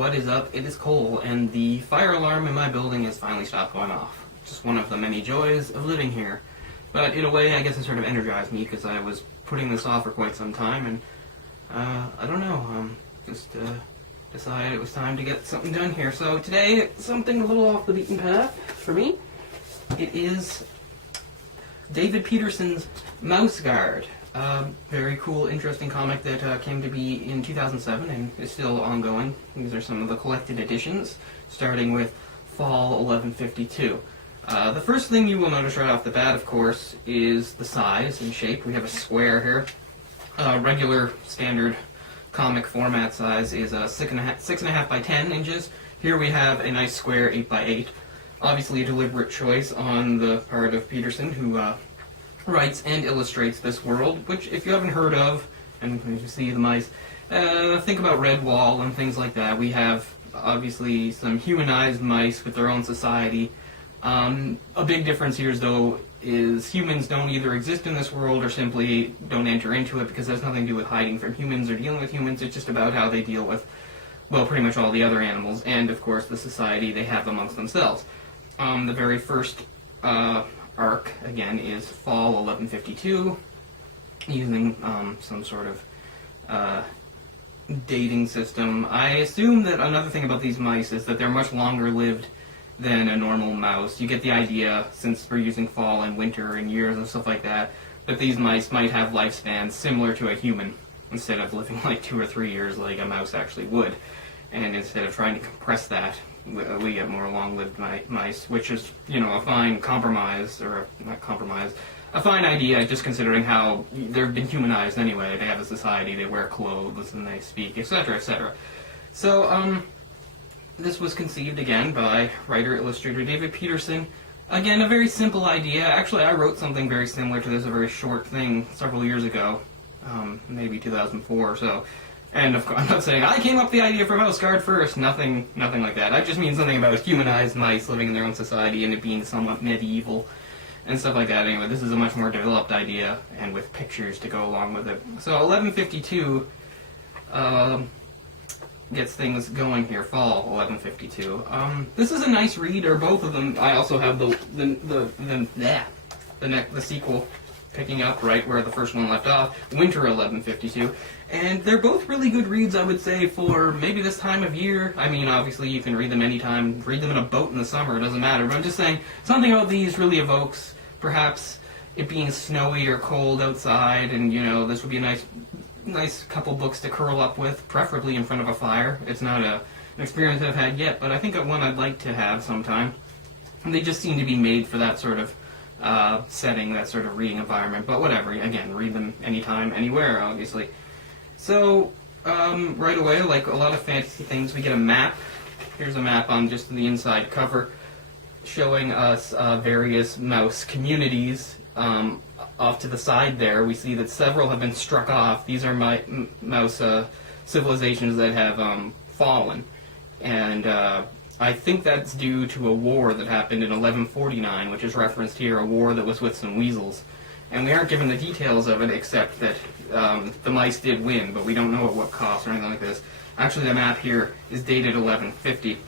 what is up? It is Cole, and the fire alarm in my building has finally stopped going off. Just one of the many joys of living here. But in a way, I guess it sort of energized me, because I was putting this off for quite some time, and I don't know, just decided it was time to get something done here. So today, something a little off the beaten path for me. It is David Petersen's Mouse Guard. Very cool, interesting comic that came to be in 2007 and is still ongoing. These are some of the collected editions, starting with Fall 1152. The first thing you will notice right off the bat, of course, is the size and shape. We have a square here. Regular, standard comic format size is 6.5 by 10 inches. Here we have a nice square 8 by 8. Obviously a deliberate choice on the part of Petersen, who writes and illustrates this world, which, if you haven't heard of, and you see the mice, think about Redwall and things like that. We have, obviously, some humanized mice with their own society. A big difference here, though, is humans don't either exist in this world or simply don't enter into it, because it has nothing to do with hiding from humans or dealing with humans. It's just about how they deal with, well, pretty much all the other animals, and, of course, the society they have amongst themselves. The very first arc, again, is Fall 1152, using some sort of dating system. I assume that another thing about these mice is that they're much longer lived than a normal mouse. You get the idea, since we're using fall and winter and years and stuff like that, that these mice might have lifespans similar to a human, instead of living like 2 or 3 years like a mouse actually would. And instead of trying to compress that, we get more long-lived mice, which is, you know, a fine compromise, or not compromise, a fine idea, just considering how they've been humanized anyway. They have a society, they wear clothes, and they speak, etc., etc. So, this was conceived, again, by writer-illustrator David Petersen. Again, a very simple idea. Actually, I wrote something very similar to this, a very short thing, several years ago, maybe 2004 or so. And of course, I'm not saying I came up with the idea for Mouse Guard first. Nothing like that. I just mean something about humanized mice living in their own society and it being somewhat medieval and stuff like that. Anyway, this is a much more developed idea, and with pictures to go along with it. So 1152 gets things going here. Fall 1152. This is a nice read, or both of them. I also have the sequel picking up right where the first one left off, Winter 1152, and they're both really good reads, I would say, for maybe this time of year. I mean, obviously you can read them anytime, read them in a boat in the summer, it doesn't matter, but I'm just saying, something about these really evokes, perhaps, it being snowy or cold outside, and, you know, this would be a nice couple books to curl up with, preferably in front of a fire. It's not an experience I've had yet, but I think one I'd like to have sometime. And they just seem to be made for that sort of setting, that sort of reading environment, but whatever, again, read them anytime, anywhere, obviously. So, right away, like a lot of fantasy things, we get a map. Here's a map on just the inside cover, showing us various mouse communities. Off to the side there, we see that several have been struck off. These are mouse civilizations that have fallen, and I think that's due to a war that happened in 1149, which is referenced here, a war that was with some weasels. And we aren't given the details of it, except that the mice did win, but we don't know at what cost or anything like this. Actually, the map here is dated 1150.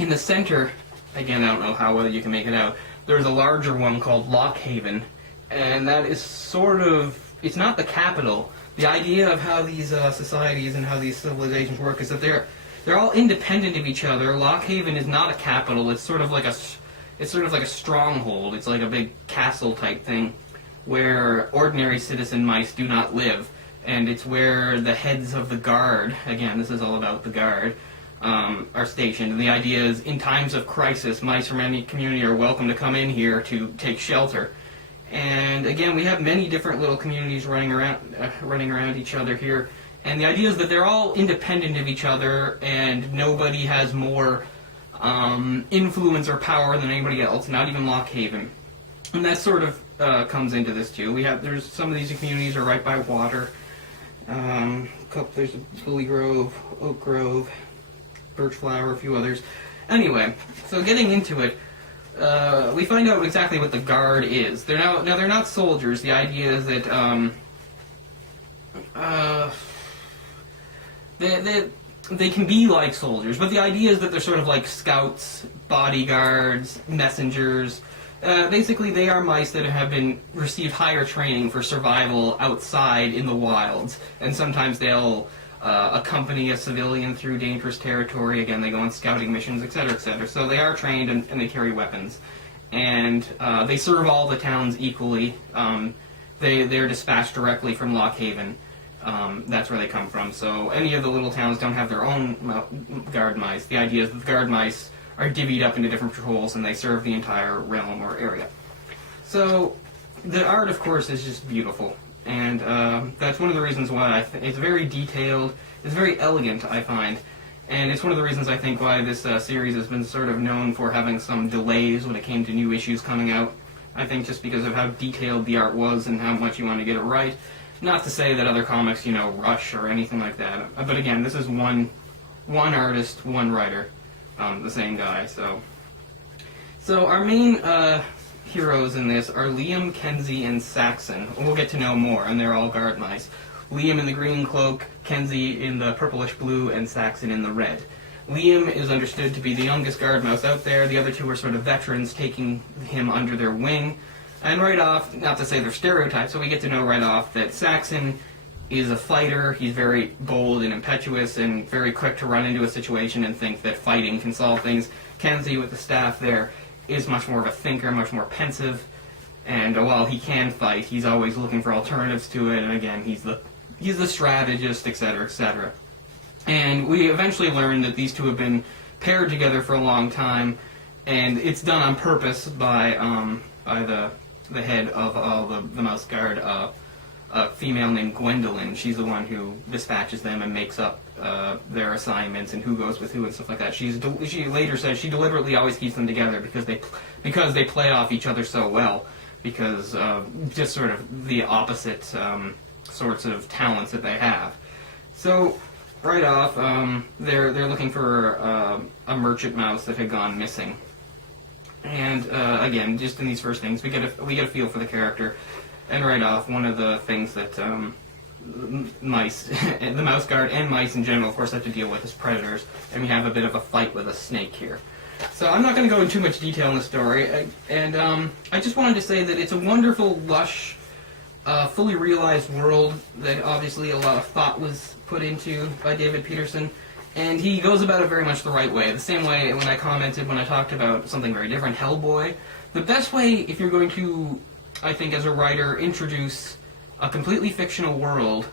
In the center, again, I don't know how well you can make it out, there's a larger one called Lockhaven, and that is sort of, it's not the capital. The idea of how these societies and how these civilizations work is that they're all independent of each other. Lockhaven is not a capital. It's sort of like a stronghold. It's like a big castle type thing where ordinary citizen mice do not live, and it's where the heads of the guard, again, this is all about the guard, are stationed. And the idea is, in times of crisis, mice from any community are welcome to come in here to take shelter. And again, we have many different little communities running around each other here. And the idea is that they're all independent of each other, and nobody has more influence or power than anybody else, not even Lockhaven. And that sort of comes into this too. There's some of these communities are right by water. There's Lily Grove, Oak Grove, Birchflower, a few others. Anyway, so getting into it, we find out exactly what the guard is. Now they're not soldiers. The idea is that they can be like soldiers, but the idea is that they're sort of like scouts, bodyguards, messengers. Basically, they are mice that have been received higher training for survival outside in the wilds, and sometimes they'll accompany a civilian through dangerous territory. Again, they go on scouting missions, etc., etc. So they are trained and they carry weapons, and they serve all the towns equally. They're dispatched directly from Lock Haven. That's where they come from. So any of the little towns don't have their own guard mice. The idea is that the guard mice are divvied up into different patrols, and they serve the entire realm or area. So the art, of course, is just beautiful, and that's one of the reasons why it's very detailed. It's very elegant, I find, and it's one of the reasons I think why this series has been sort of known for having some delays when it came to new issues coming out. I think just because of how detailed the art was and how much you want to get it right. Not to say that other comics, rush or anything like that. But again, this is one artist, one writer, the same guy. So our main heroes in this are Liam, Kenzie, and Saxon. We'll get to know more, and they're all guard mice. Liam in the green cloak, Kenzie in the purplish blue, and Saxon in the red. Liam is understood to be the youngest guard mouse out there. The other two are sort of veterans taking him under their wing. And right off, not to say they're stereotypes, so we get to know right off that Saxon is a fighter. He's very bold and impetuous and very quick to run into a situation and think that fighting can solve things. Kenzie, with the staff there, is much more of a thinker, much more pensive. And while he can fight, he's always looking for alternatives to it. And again, he's the strategist, etc., etc. And we eventually learn that these two have been paired together for a long time, and it's done on purpose by the head of all the Mouse Guard, a female named Gwendolyn. She's the one who dispatches them and makes up their assignments and who goes with who and stuff like that. She later says she deliberately always keeps them together because they play off each other so well, because just sort of the opposite sorts of talents that they have. So right off, they're looking for a merchant mouse that had gone missing. And again, just in these first things, we get a feel for the character. And right off, one of the things that mice, the Mouse Guard and mice in general, of course, have to deal with is predators. And we have a bit of a fight with a snake here. So I'm not going to go into too much detail in the story. I just wanted to say that it's a wonderful, lush, fully realized world that obviously a lot of thought was put into by David Petersen. And he goes about it very much the right way. The same way when I talked about something very different, Hellboy. The best way, if you're going to, I think, as a writer, introduce a completely fictional world,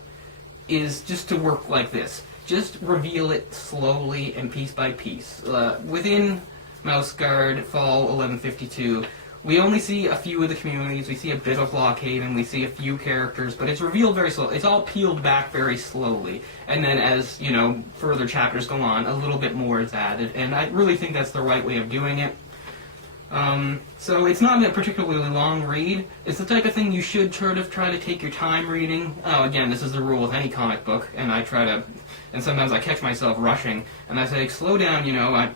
is just to work like this. Just reveal it slowly and piece by piece. Within Mouse Guard, Fall 1152, we only see a few of the communities, we see a bit of Lock Haven, we see a few characters, but it's revealed very slowly. It's all peeled back very slowly. And then as, further chapters go on, a little bit more is added. And I really think that's the right way of doing it. So it's not a particularly long read. It's the type of thing you should sort of try to take your time reading. Oh, again, this is the rule with any comic book, and and sometimes I catch myself rushing, and I say, slow down,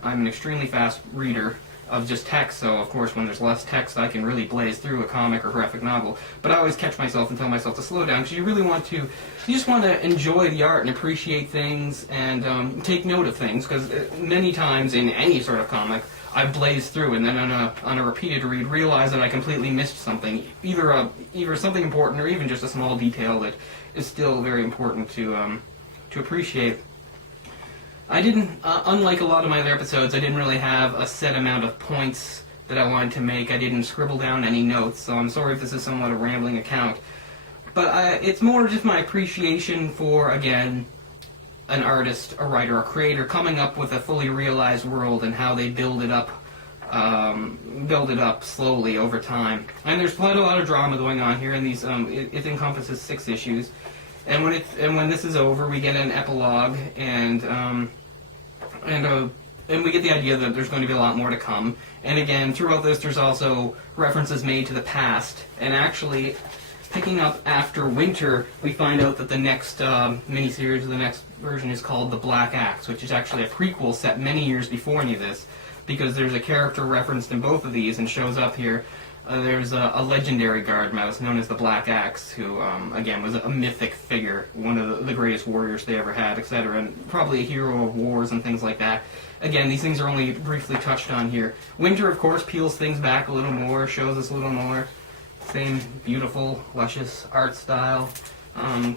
I'm an extremely fast reader of just text, so of course when there's less text I can really blaze through a comic or graphic novel, but I always catch myself and tell myself to slow down, because you just want to enjoy the art and appreciate things and take note of things, because many times in any sort of comic I blaze through and then on a repeated read realize that I completely missed something, either something important or even just a small detail that is still very important to appreciate. I didn't, unlike a lot of my other episodes, I didn't really have a set amount of points that I wanted to make. I didn't scribble down any notes, so I'm sorry if this is somewhat a rambling account. But it's more just my appreciation for, again, an artist, a writer, a creator coming up with a fully realized world and how they build it up slowly over time. And there's quite a lot of drama going on here, and it encompasses 6 issues. And when this is over, we get an epilogue, and we get the idea that there's going to be a lot more to come. And again, throughout this, there's also references made to the past. And actually, picking up after Winter, we find out that the next miniseries, or the next version, is called The Black Axe, which is actually a prequel set many years before any of this, because there's a character referenced in both of these and shows up here. there's a legendary guard mouse known as the Black Axe, who, again, was a mythic figure, one of the greatest warriors they ever had, etc., and probably a hero of wars and things like that. Again, these things are only briefly touched on here. Winter, of course, peels things back a little more, shows us a little more. Same beautiful, luscious art style.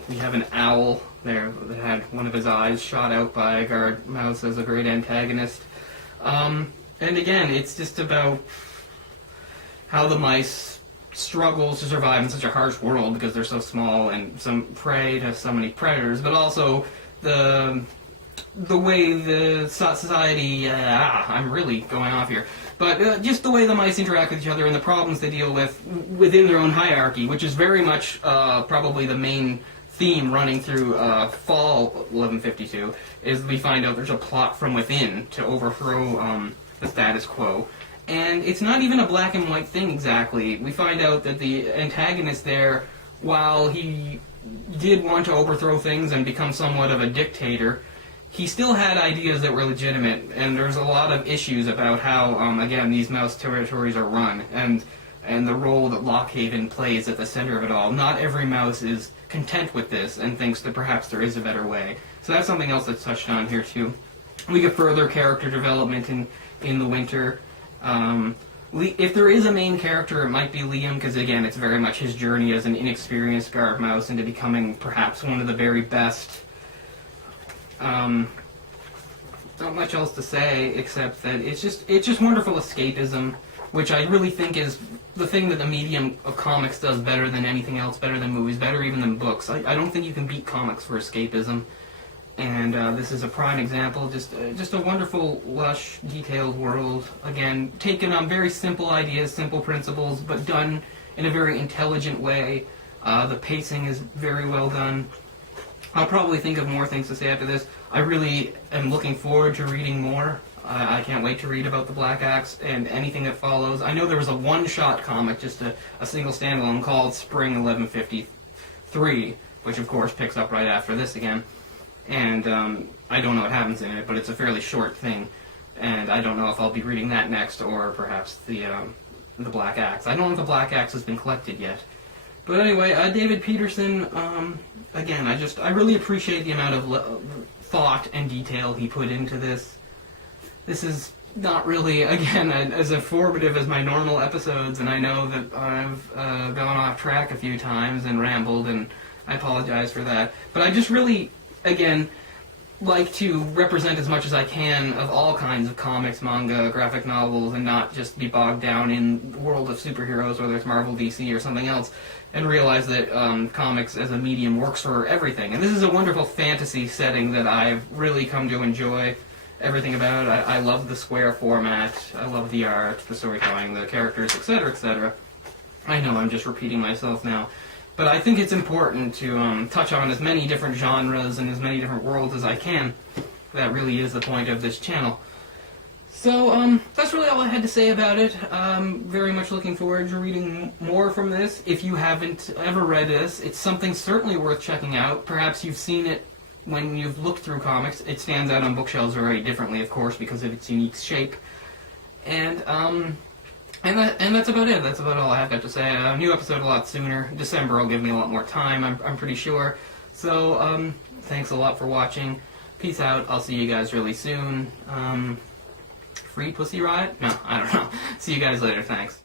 We have an owl there that had one of his eyes shot out by a guard mouse as a great antagonist. And again, it's just about how the mice struggle to survive in such a harsh world because they're so small and some prey to so many predators, but also the way the society, I'm really going off here, but just the way the mice interact with each other and the problems they deal with within their own hierarchy, which is very much probably the main theme running through Fall 1152, is we find out there's a plot from within to overthrow the status quo. And it's not even a black and white thing exactly. We find out that the antagonist there, while he did want to overthrow things and become somewhat of a dictator, he still had ideas that were legitimate, and there's a lot of issues about how, again, these mouse territories are run, and the role that Lockhaven plays at the center of it all. Not every mouse is content with this and thinks that perhaps there is a better way. So that's something else that's touched on here, too. We get further character development in the winter. If there is a main character, it might be Liam, because again, it's very much his journey as an inexperienced guard mouse into becoming perhaps one of the very best. Not much else to say except that it's just wonderful escapism, which I really think is the thing that the medium of comics does better than anything else, better than movies, better even than books. I don't think you can beat comics for escapism. And this is a prime example, just a wonderful, lush, detailed world. Again, taken on very simple ideas, simple principles, but done in a very intelligent way. The pacing is very well done. I'll probably think of more things to say after this. I really am looking forward to reading more. I can't wait to read about the Black Axe and anything that follows. I know there was a one-shot comic, just a single standalone called Spring 1153, which of course picks up right after this again. And I don't know what happens in it, but it's a fairly short thing, and I don't know if I'll be reading that next, or perhaps the Black Axe. I don't know if the Black Axe has been collected yet. But anyway, David Petersen, again, I really appreciate the amount of thought and detail he put into this. This is not really, again, as informative as my normal episodes, and I know that I've gone off track a few times and rambled, and I apologize for that. But I just really, again, like to represent as much as I can of all kinds of comics, manga, graphic novels, and not just be bogged down in the world of superheroes, whether it's Marvel, DC, or something else, and realize that comics as a medium works for everything. And this is a wonderful fantasy setting that I've really come to enjoy everything about. I love the square format, I love the art, the storytelling, the characters, etc., etc. I know I'm just repeating myself now. But I think it's important to touch on as many different genres and as many different worlds as I can. That really is the point of this channel. So, that's really all I had to say about it. Very much looking forward to reading more from this. If you haven't ever read this, it's something certainly worth checking out. Perhaps you've seen it when you've looked through comics. It stands out on bookshelves very differently, of course, because of its unique shape. And that's about it. That's about all I have got to say. A new episode a lot sooner. December will give me a lot more time, I'm pretty sure. So, thanks a lot for watching. Peace out. I'll see you guys really soon. Free Pussy Riot? No, I don't know. See you guys later. Thanks.